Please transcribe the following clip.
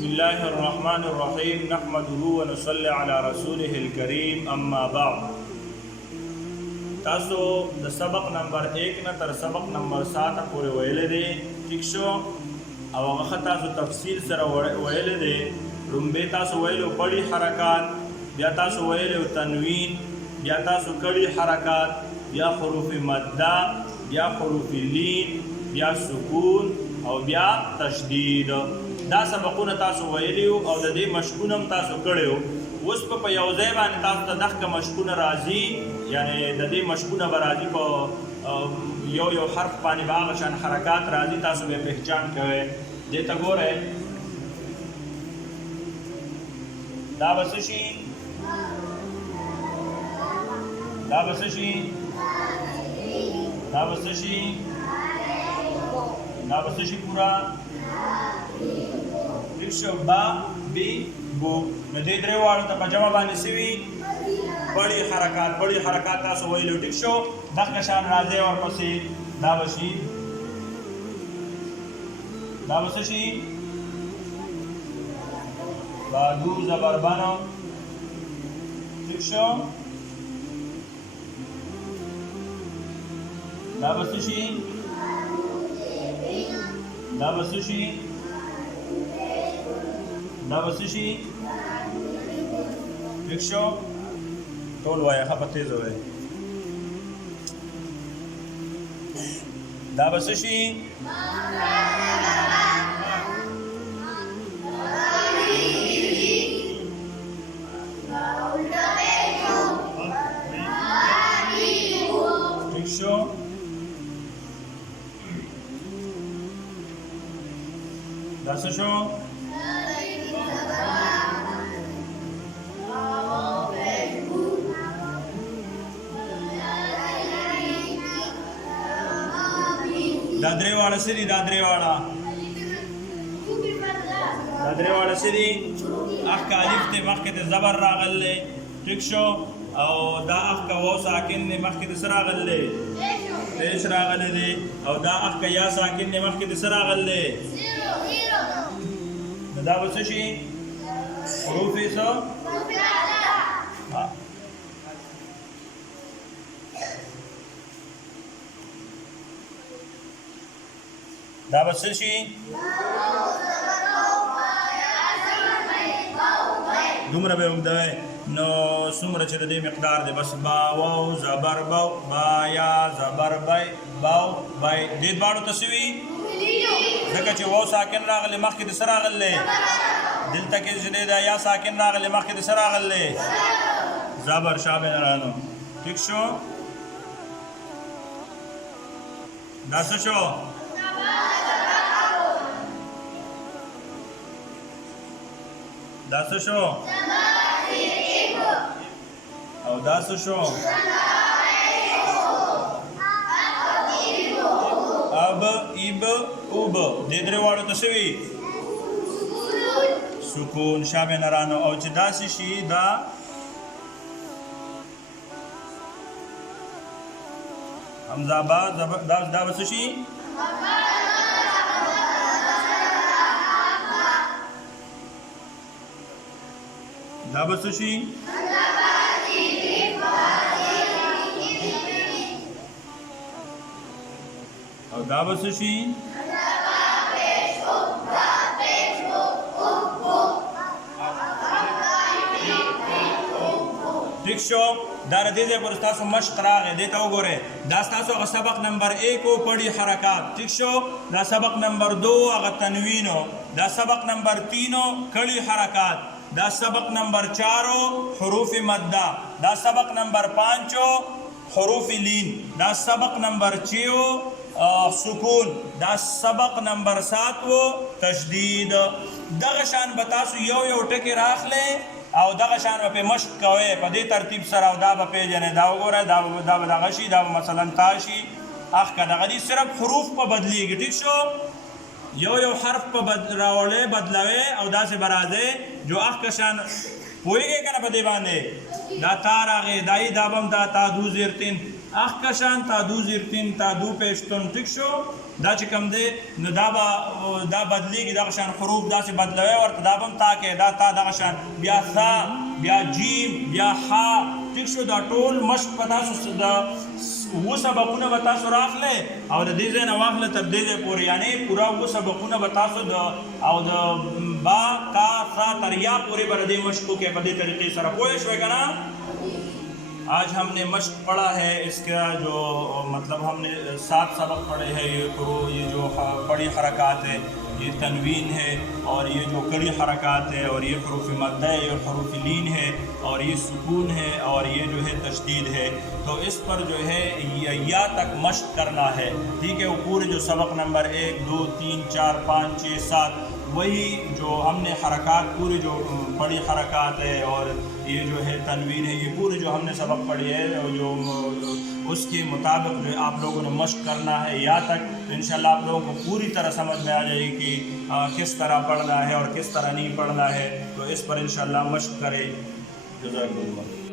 بسم الله الرحمن الرحيم نحمده ونصلي على رسوله الكريم اما بعد. تاسو د سبق نمبر 1 نه تر سبق نمبر 7 پورې ویل دي ٹھیک شو او هغه تاسو تفصیل سره ویل دي. لومبه تاسو ویلو پړی حرکات، بیا تاسو ویلو تنوین، بیا تاسو کړي حرکات، بیا حروف مده، بیا حروف لین، بیا سکون او بیا تشدید. دا سبقونه تاسو ویلیو او د دې مشقونه هم تاسو کړیو. اوس په یو ځای باندې تاسو ته دغه مشقونه راځي، یعنی د دې مشقونه به راځي په یو حرف باندې به هغه شان حرکات راځي، تاسو به پہچان کوئ. دې ته ګورئ، دا به څه شي؟ دا به څه شي؟ دا به څه شي؟ دا به څه شي پورا؟ ٹھیک شو، با بی بو. نو دې درې واړو ته په جمع باندې سوي بڑی حرکات تاسو ویلو. ٹھیک شو، دغه شان راځي ورپسې دا به شي، دا به څه شي؟ بادو زبر بنو. ٹھیک شو، دا به څه شي؟ دا به څه شي؟ دا به څه شي؟ ٹھیک شو، ټول وایه ښه په تیزه وایه. دا به څه شي؟ ٹھیک شو، دا څه شو؟ دا درې واړه څه دي؟ دا درې واړه څه دي؟ اخ الف دی، مخکې د زبر راغلی. ټیک شو، او دا اخ کا واو ساکن دی، مخکې د څه راغلی؟ پیش راغلی دی. او دا اخ کا یا ساکن دی، مخکې د څه راغلی؟ نو دا به څه شي؟ حروف څه؟ دا به څه شي؟ دومره به اوږدوئ. نو څومره چې د دې مقدار دی بس. با واو زبر بو، با یا زبر بی، باو بی. دې دواړو ته څه وي؟ ځکه چې واو ساکن راغلی، مخکې د څه راغلی؟ دلته کې چې دی دا یا ساکن راغلی، مخکې د څه راغلی؟ زبر. شابهرانو ٹھیک شو، دا څه شو؟ دا څه شو؟ او دا څه شو؟ اب ایب اوب. دې درې واړو ته څه وي؟ سکون. شابه نرانو. او چې داسې شي دا حمزه با دا به څه شي؟ دا به څه شي؟ او دا به څه شي؟ ٹھیک شو، دا د دې ځای پر ستاسو مشق راغی. دې ته وګورئ، دا ستاسو هغه سبق نمبر 1 و پړی حرکات. ٹھیک شو، دا سبق نمبر 2 هغه تنوین، دا سبق نمبر 3 کړي حرکات، دا سبق نمبر 4 حروف مده، دا سبق نمبر 5 حروف لین، دا سبق نمبر 6 سکون، دا سبق نمبر 7 تشدید. دغه شان به تاسو یو ټکی راخلئ او دغه شان به مشق کوئ په دې ترتیب سره، او دا به پیژنئ. دا وګورئ، دا به دغه شي، دا به مثلا تا شي. اخ که دغه دي صرف حروف په بدلیږي. ټیک شو، یو حرف په راوړئ، بدلوئ او داسې به راځئ جو اخ که شان پوهېږئ که نه په دې باندې؟ دا تا راغی، دا به هم دا تا دو زیر تین اخکشان تا دو زیرتین تا دو پیشتون ٹھیک شو دا چې کوم دی نو دا بدلیږي دغه شان حروف داسې بدلوي ورته دا به هم تا کې دا تا دغه شان بیا ثا بیا جیم بیا ح ٹھیک شو دا ټول مشق په تاسو د اوه سبقونه به تاسو راخلی او د دې ځای نه واخله تر دې ځای پورې یعنې پوره اوه سبقونه به تاسو د با کا ثا تر یا پورې به د دې مشق وکړئ په دې طریقې سره پوه شوئ که نه. آج ہم نے مشق پڑھا ہے اس کا جو مطلب ہم نے 7 سبق پڑھے ہیں. یہ جو بڑی حرکات ہے یہ تنوین ہے اور یہ جو کڑی حرکات ہے اور یہ حروف مدہ ہے یہ حروف لین ہے اور یہ سکون ہے اور یہ جو ہے تشدید ہے. تو اس پر جو ہے یا تک مشق کرنا ہے ٹھیک ہے. وہ پورے جو سبق نمبر 1 2 3 4 5 6 7 وہی جو ہم نے حرکات پورے جو بڑی حرکات ہے اور یہ جو ہے تنوین ہے یہ پورے جو ہم نے سبق پڑھی ہے جو اس کے مطابق جو آپ لوگوں نے مشق کرنا ہے یا تک تو انشاءاللہ آپ لوگوں کو پوری طرح سمجھ میں آ جائے گی کہ کس طرح پڑھنا ہے اور کس طرح نہیں پڑھنا ہے. تو اس پر انشاءاللہ مشق کریں. جزاک اللہ.